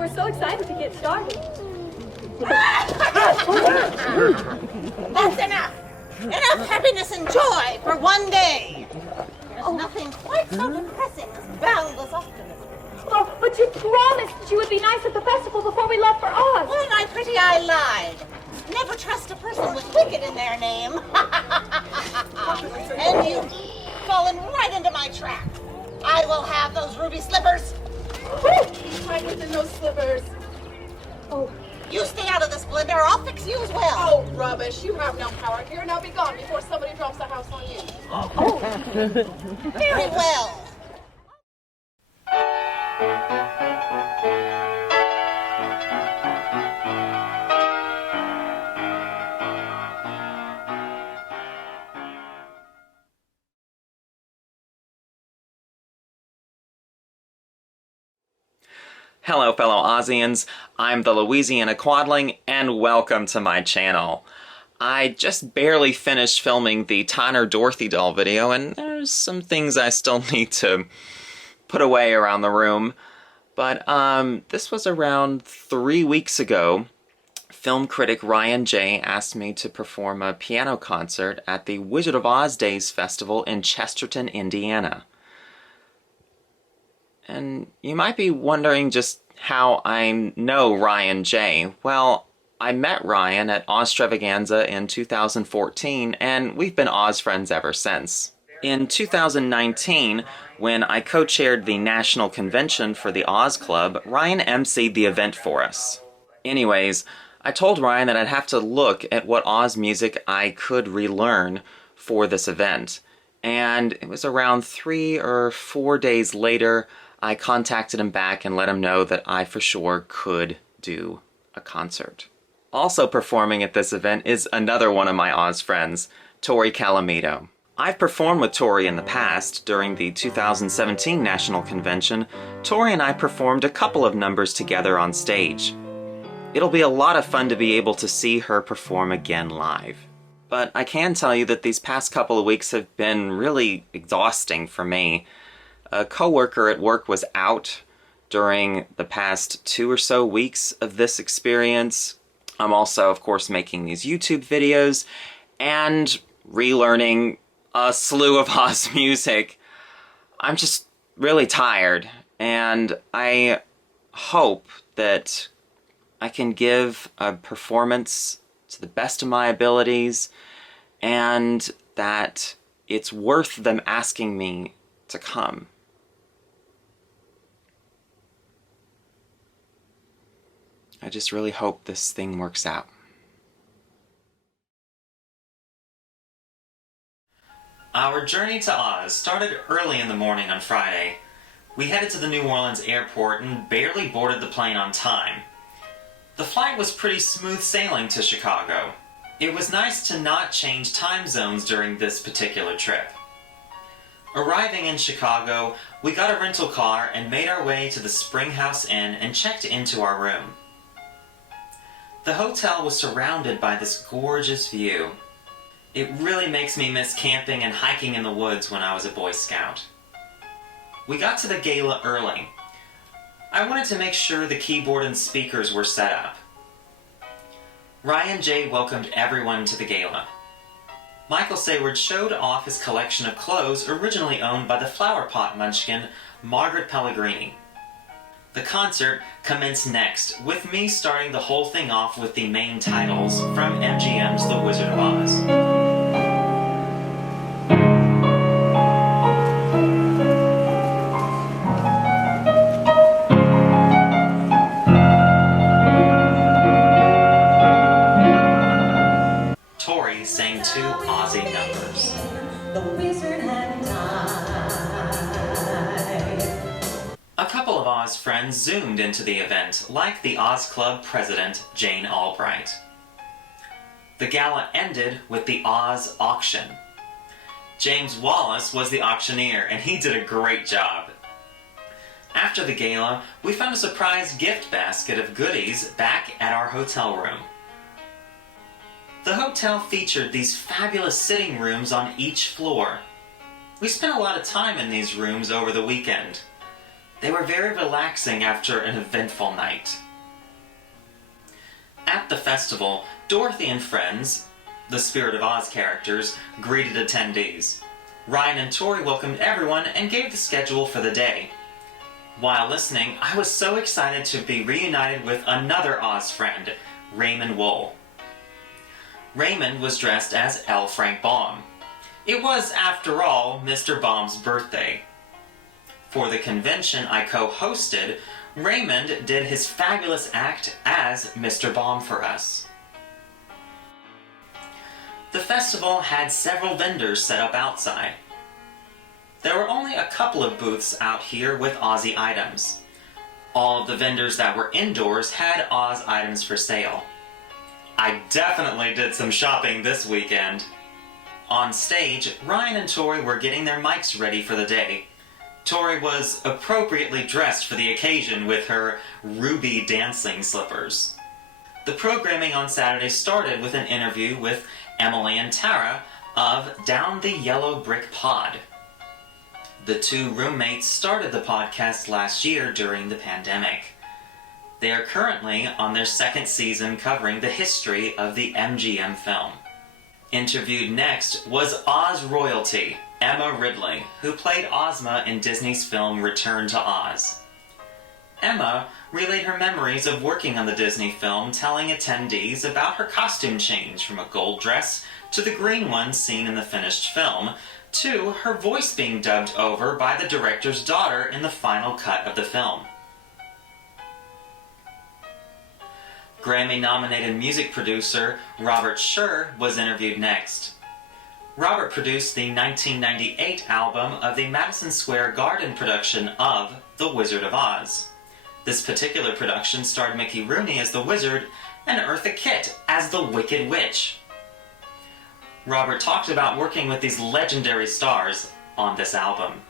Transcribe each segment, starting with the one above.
We're so excited to get started. That's enough! Enough happiness and joy for one day! There's nothing quite so depressing as boundless optimism. Oh, but you promised that you would be nice at the festival before we left for Oz. Well, my pretty, I lied. Never trust a person with wicked in their name. And you've fallen right into my trap. I will have those ruby slippers. Hide within those slippers. Oh. You stay out of this blender, or I'll fix you as well. Oh, rubbish. You have no power here. Now be gone before somebody drops the house on you. Oh. Very well. Hello fellow Ozians, I'm the Louisiana Quadling, and welcome to my channel. I just barely finished filming the Tanner Dorothy doll video, and there's some things I still need to put away around the room. But this was around 3 weeks ago. Film critic Ryan J. asked me to perform a piano concert at the Wizard of Oz Days Festival in Chesterton, Indiana. And you might be wondering just how I know Ryan J. Well, I met Ryan at Ozstravaganza in 2014, and we've been Oz friends ever since. In 2019, when I co-chaired the national convention for the Oz Club, Ryan emceed the event for us. Anyways, I told Ryan that I'd have to look at what Oz music I could relearn for this event. And it was around 3 or 4 days later, I contacted him back and let him know that I for sure could do a concert. Also performing at this event is another one of my Oz friends, Tori Calamito. I've performed with Tori in the past. During the 2017 National Convention, Tori and I performed a couple of numbers together on stage. It'll be a lot of fun to be able to see her perform again live. But I can tell you that these past couple of weeks have been really exhausting for me. A coworker at work was out during the past 2 or so weeks of this experience. I'm also, of course, making these YouTube videos and relearning a slew of Oz music. I'm just really tired, and I hope that I can give a performance to the best of my abilities, and that it's worth them asking me to come. I just really hope this thing works out. Our journey to Oz started early in the morning on Friday. We headed to the New Orleans airport and barely boarded the plane on time. The flight was pretty smooth sailing to Chicago. It was nice to not change time zones during this particular trip. Arriving in Chicago, we got a rental car and made our way to the Springhouse Inn and checked into our room. The hotel was surrounded by this gorgeous view. It really makes me miss camping and hiking in the woods when I was a Boy Scout. We got to the gala early. I wanted to make sure the keyboard and speakers were set up. Ryan J. welcomed everyone to the gala. Michael Sayward showed off his collection of clothes originally owned by the flower pot munchkin, Margaret Pellegrini. The concert commenced next, with me starting the whole thing off with the main titles from MGM's The Wizard of Oz. Tori sang 2 Ozzy numbers. The wizard had died. A couple of Oz friends zoomed into the event, like the Oz Club president, Jane Albright. The gala ended with the Oz auction. James Wallace was the auctioneer, and he did a great job. After the gala, we found a surprise gift basket of goodies back at our hotel room. The hotel featured these fabulous sitting rooms on each floor. We spent a lot of time in these rooms over the weekend. They were very relaxing after an eventful night. At the festival, Dorothy and friends, the Spirit of Oz characters, greeted attendees. Ryan and Tori welcomed everyone and gave the schedule for the day. While listening, I was so excited to be reunited with another Oz friend, Raymond Wool. Raymond was dressed as L. Frank Baum. It was, after all, Mr. Baum's birthday. For the convention I co-hosted, Raymond did his fabulous act as Mr. Baum for us. The festival had several vendors set up outside. There were only a couple of booths out here with Aussie items. All of the vendors that were indoors had Oz items for sale. I definitely did some shopping this weekend. On stage, Ryan and Tori were getting their mics ready for the day. Tori was appropriately dressed for the occasion with her ruby dancing slippers. The programming on Saturday started with an interview with Emily and Tara of Down the Yellow Brick Pod. The two roommates started the podcast last year during the pandemic. They are currently on their second season covering the history of the MGM film. Interviewed next was Oz royalty, Emma Ridley, who played Ozma in Disney's film Return to Oz. Emma relayed her memories of working on the Disney film, telling attendees about her costume change from a gold dress to the green one seen in the finished film, to her voice being dubbed over by the director's daughter in the final cut of the film. Grammy-nominated music producer Robert Scher was interviewed next. Robert produced the 1998 album of the Madison Square Garden production of The Wizard of Oz. This particular production starred Mickey Rooney as the Wizard and Eartha Kitt as the Wicked Witch. Robert talked about working with these legendary stars on this album.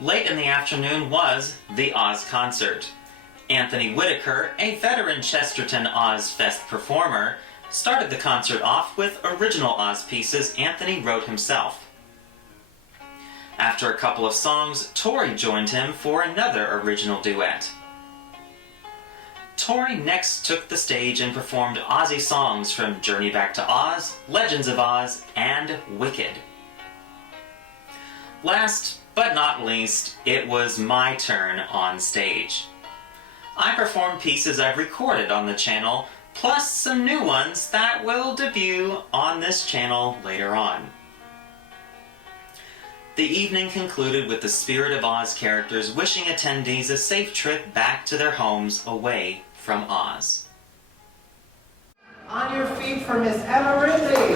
Late in the afternoon was the Oz concert. Anthony Whitaker, a veteran Chesterton Ozfest performer, started the concert off with original Oz pieces Anthony wrote himself. After a couple of songs, Tori joined him for another original duet. Tori next took the stage and performed Ozzy songs from Journey Back to Oz, Legends of Oz, and Wicked. Last but not least, it was my turn on stage. I performed pieces I've recorded on the channel, plus some new ones that will debut on this channel later on. The evening concluded with the Spirit of Oz characters wishing attendees a safe trip back to their homes away from Oz. On your feet for Miss Emma Ridley.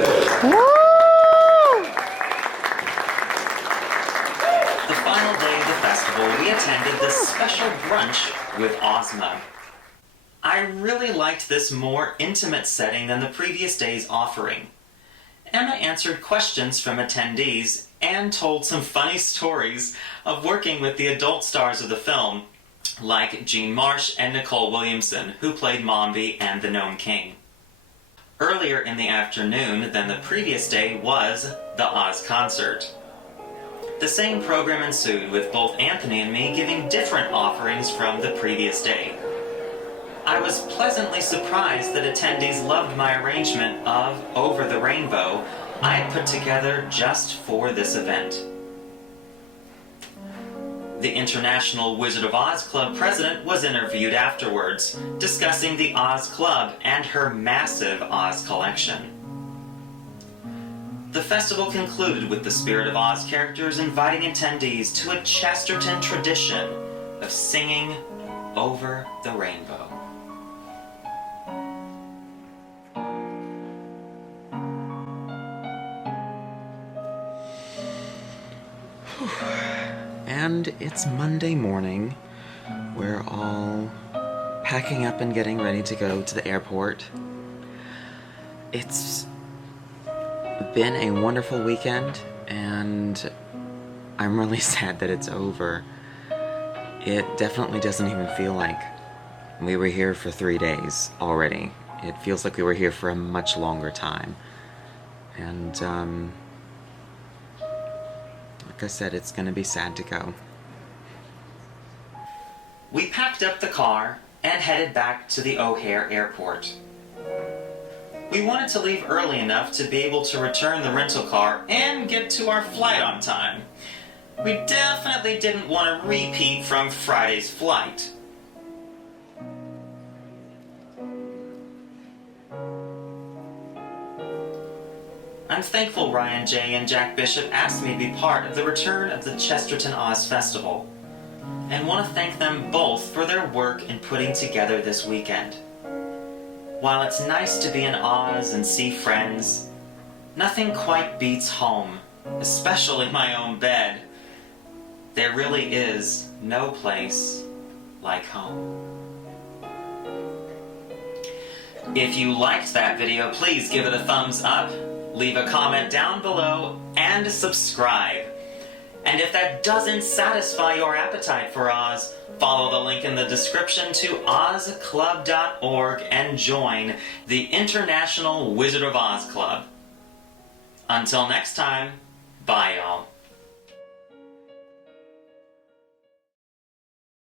The final day of the festival, we attended the special brunch with Ozma. I really liked this more intimate setting than the previous day's offering. Emma answered questions from attendees and told some funny stories of working with the adult stars of the film, like Jean Marsh and Nicole Williamson, who played Mombi and the Gnome King. Earlier in the afternoon than the previous day was the Oz concert. The same program ensued, with both Anthony and me giving different offerings from the previous day. I was pleasantly surprised that attendees loved my arrangement of Over the Rainbow I had put together just for this event. The International Wizard of Oz Club president was interviewed afterwards, discussing the Oz Club and her massive Oz collection. The festival concluded with the Spirit of Oz characters inviting attendees to a Chesterton tradition of singing Over the Rainbow. And it's Monday morning. We're all packing up and getting ready to go to the airport. It's been a wonderful weekend, and I'm really sad that it's over. It definitely doesn't even feel like we were here for 3 days already. It feels like we were here for a much longer time. And, like I said, it's gonna be sad to go. we packed up the car and headed back to the O'Hare Airport. We wanted to leave early enough to be able to return the rental car and get to our flight on time. We definitely didn't want to repeat from Friday's flight. I'm thankful Ryan J. and Jack Bishop asked me to be part of the return of the Chesterton Oz Festival, and want to thank them both for their work in putting together this weekend. While it's nice to be in Oz and see friends, nothing quite beats home, especially my own bed. There really is no place like home. If you liked that video, please give it a thumbs up, leave a comment down below, and subscribe. And if that doesn't satisfy your appetite for Oz, follow the link in the description to ozclub.org and join the International Wizard of Oz Club. Until next time, bye y'all.